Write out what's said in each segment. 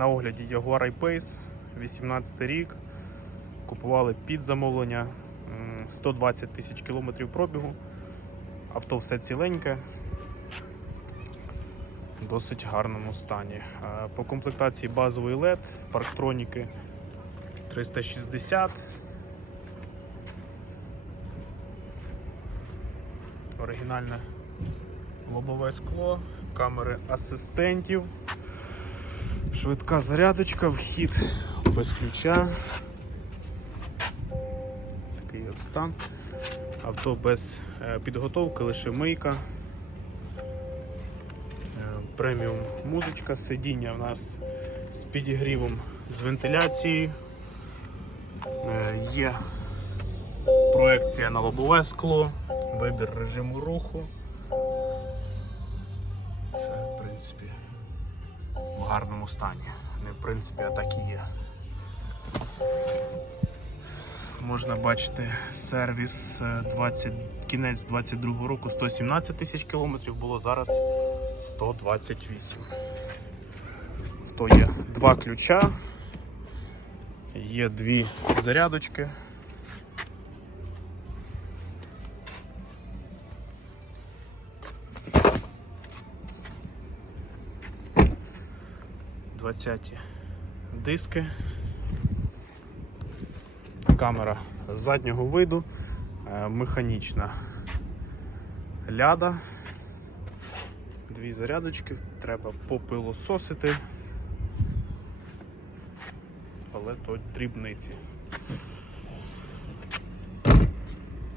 на огляді Jaguar I-Pace, 18 рік. Купували під замовлення 120 тисяч кілометрів пробігу. Авто все ціленьке. В досить гарному стані. Е, По комплектації базовий LED, парктроніки 360. Оригінальне лобове скло, камери асистентів, швидка зарядочка, вхід без ключа. Такий от стан. Авто без е, підготовки, лише мийка. Е, Преміум музичка, сидіння у нас з підігрівом з вентиляцією. Е, Є проекція на лобове скло, вибір режиму руху. Це, в принципі, в гарному стані. Не в принципі, а так і є. Можна бачити сервіс е, 20, кінець 22 року 117 тисяч кілометрів було зараз 128. То є два ключа, є дві зарядочки. Двадцяті диски. Камера заднього виду, е, механічна ляда. Дві зарядочки, треба попилососити. Але то дрібниці.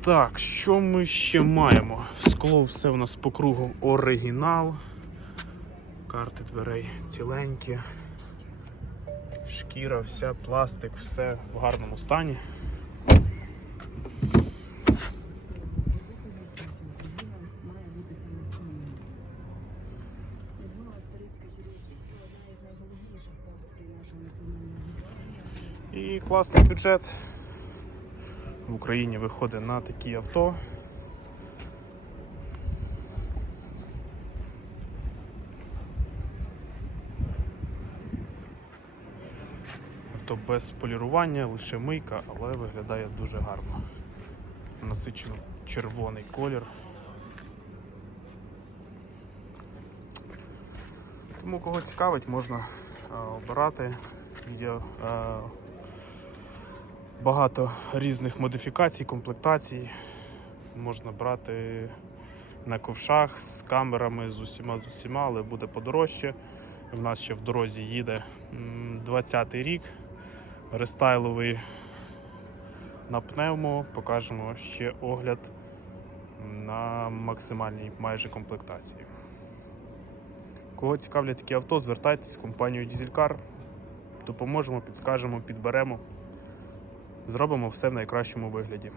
Так, що ми ще маємо? Скло все у нас по кругу оригінал. Карти дверей ціленькі. Шкіра, вся, пластик, все в гарному стані. І класний бюджет. В Україні виходить на такі авто. Авто без полірування, лише мийка, але виглядає дуже гарно. Насичено червоний колір. Тому кого цікавить, можна е, обирати. Є е, багато різних модифікацій, комплектацій. Можна брати на ковшах з камерами, з усіма з усіма, але буде подорожче. У нас ще в дорозі їде 20-й рік. Рестайловий на пневмо. Покажемо ще огляд на максимальній майже комплектації. Кого цікавлять такі авто, звертайтесь в компанію Дізелькар. Допоможемо, підскажемо, підберемо. Зробимо все в найкращому вигляді.